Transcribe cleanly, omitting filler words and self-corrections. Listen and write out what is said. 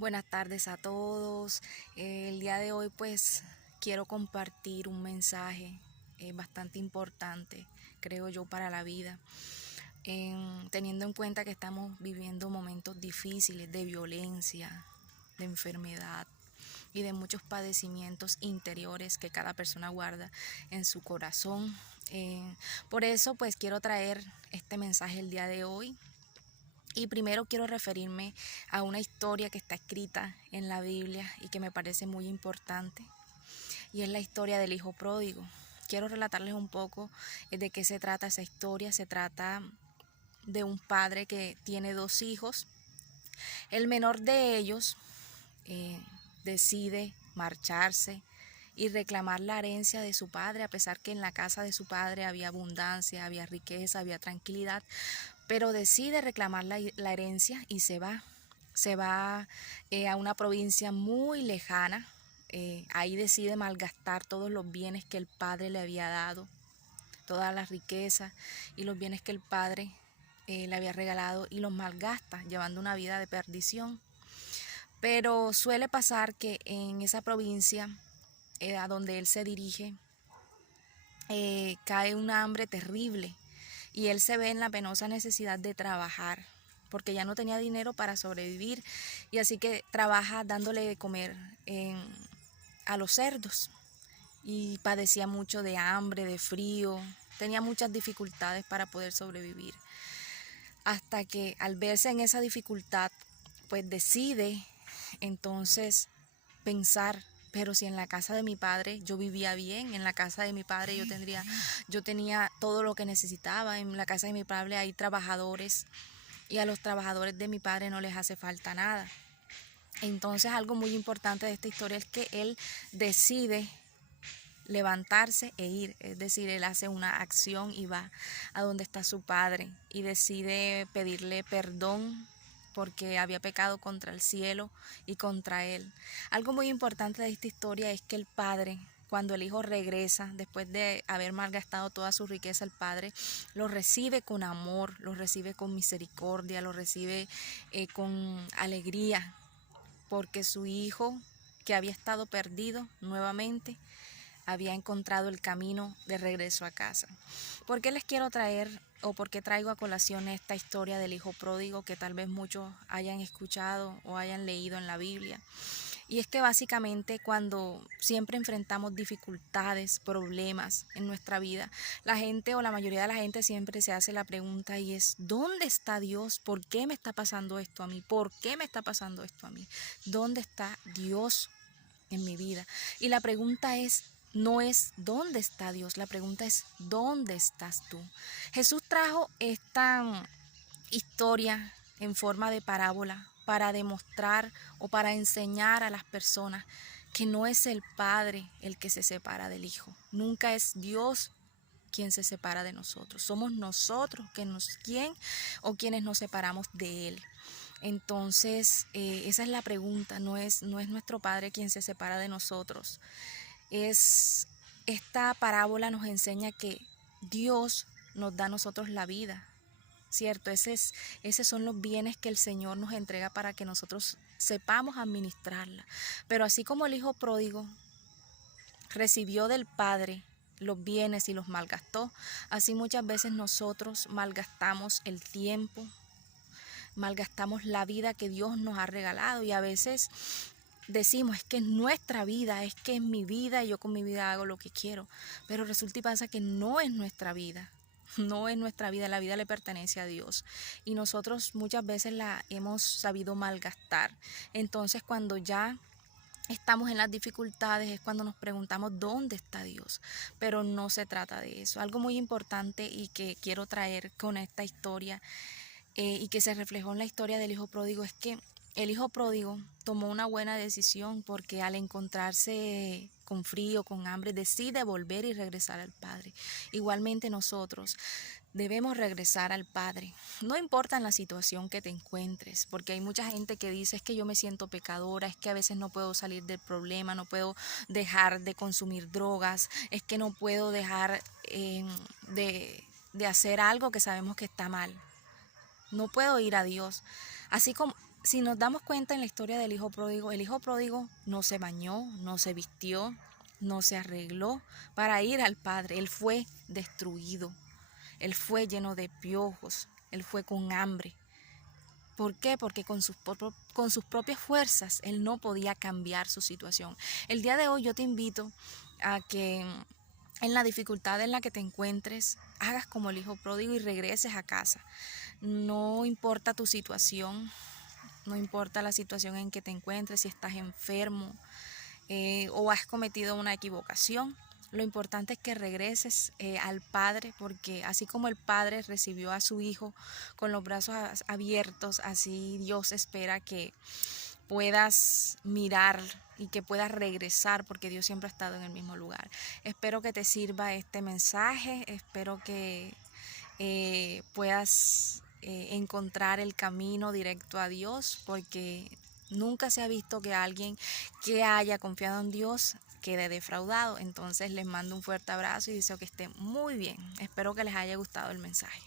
Buenas tardes a todos. El día de hoy pues quiero compartir un mensaje bastante importante, creo yo, para la vida. Teniendo en cuenta que estamos viviendo momentos difíciles de violencia, de enfermedad y de muchos padecimientos interiores que cada persona guarda en su corazón. Eh, por eso pues quiero traer este mensaje el día de hoy. Y primero quiero referirme a una historia que está escrita en la Biblia y que me parece muy importante, y es la historia del hijo pródigo. Quiero relatarles un poco de qué se trata esa historia. Se trata de un padre que tiene dos hijos. El menor de ellos eh, decide marcharse y reclamar la herencia de su padre, a pesar que en la casa de su padre había abundancia, había riqueza, había tranquilidad, pero decide reclamar la herencia y se va a una provincia muy lejana. Ahí decide malgastar todos los bienes que el padre le había dado, todas las riquezas y los bienes que el padre le había regalado, y los malgasta, llevando una vida de perdición. Pero suele pasar que en esa provincia a donde él se dirige, cae una hambre terrible y él se ve en la penosa necesidad de trabajar, porque ya no tenía dinero para sobrevivir, y así que trabaja dándole de comer a los cerdos, y padecía mucho de hambre, de frío, tenía muchas dificultades para poder sobrevivir, hasta que al verse en esa dificultad, pues decide entonces pensar: pero si en la casa de mi padre yo vivía bien, en la casa de mi padre yo tenía todo lo que necesitaba, en la casa de mi padre hay trabajadores y a los trabajadores de mi padre no les hace falta nada. Entonces, algo muy importante de esta historia es que él decide levantarse e ir, es decir, él hace una acción y va a donde está su padre y decide pedirle perdón porque había pecado contra el cielo y contra él. Algo muy importante de esta historia es que el padre, cuando el hijo regresa, después de haber malgastado toda su riqueza, el padre lo recibe con amor, lo recibe con misericordia, lo recibe con alegría, porque su hijo, que había estado perdido, nuevamente había encontrado el camino de regreso a casa. ¿Por qué les quiero traer, o por qué traigo a colación esta historia del hijo pródigo que tal vez muchos hayan escuchado o hayan leído en la Biblia? Y es que básicamente cuando siempre enfrentamos dificultades, problemas en nuestra vida, la gente, o la mayoría de la gente, siempre se hace la pregunta, y es: ¿dónde está Dios? ¿Por qué me está pasando esto a mí? ¿Por qué me está pasando esto a mí? ¿Dónde está Dios en mi vida? Y la pregunta no es dónde está Dios, la pregunta es dónde estás tú. Jesús trajo esta historia en forma de parábola para demostrar o para enseñar a las personas que no es el Padre el que se separa del Hijo, nunca es Dios quien se separa de nosotros, somos nosotros quienes nos separamos de Él. Entonces, esa es la pregunta, no es nuestro Padre quien se separa de nosotros. Esta parábola nos enseña que Dios nos da a nosotros la vida, ¿cierto? Esos son los bienes que el Señor nos entrega para que nosotros sepamos administrarla. Pero así como el hijo pródigo recibió del Padre los bienes y los malgastó, así muchas veces nosotros malgastamos el tiempo, malgastamos la vida que Dios nos ha regalado, y a veces decimos: es que es nuestra vida, es que es mi vida y yo con mi vida hago lo que quiero. Pero resulta y pasa que no es nuestra vida. No es nuestra vida, la vida le pertenece a Dios y nosotros muchas veces la hemos sabido malgastar. Entonces, cuando ya estamos en las dificultades, es cuando nos preguntamos dónde está Dios, pero no se trata de eso. Algo muy importante y que quiero traer con esta historia, y que se reflejó en la historia del hijo pródigo, es que el hijo pródigo tomó una buena decisión, porque al encontrarse con frío, con hambre, decide volver y regresar al Padre. Igualmente nosotros debemos regresar al Padre, no importa en la situación que te encuentres, porque hay mucha gente que dice: es que yo me siento pecadora, es que a veces no puedo salir del problema, no puedo dejar de consumir drogas, es que no puedo dejar de hacer algo que sabemos que está mal. No puedo ir a Dios. Así si nos damos cuenta en la historia del hijo pródigo, el hijo pródigo no se bañó, no se vistió, no se arregló para ir al padre. Él fue destruido, él fue lleno de piojos, él fue con hambre. ¿Por qué? Porque con sus propias fuerzas él no podía cambiar su situación. El día de hoy yo te invito a que en la dificultad en la que te encuentres, hagas como el hijo pródigo y regreses a casa. No importa tu situación, no importa la situación en que te encuentres, si estás enfermo o has cometido una equivocación. Lo importante es que regreses al Padre, porque así como el Padre recibió a su Hijo con los brazos abiertos, así Dios espera que puedas mirar y que puedas regresar, porque Dios siempre ha estado en el mismo lugar. Espero que te sirva este mensaje, espero que puedas encontrar el camino directo a Dios, porque nunca se ha visto que alguien que haya confiado en Dios quede defraudado. Entonces les mando un fuerte abrazo y deseo que estén muy bien. Espero que les haya gustado el mensaje.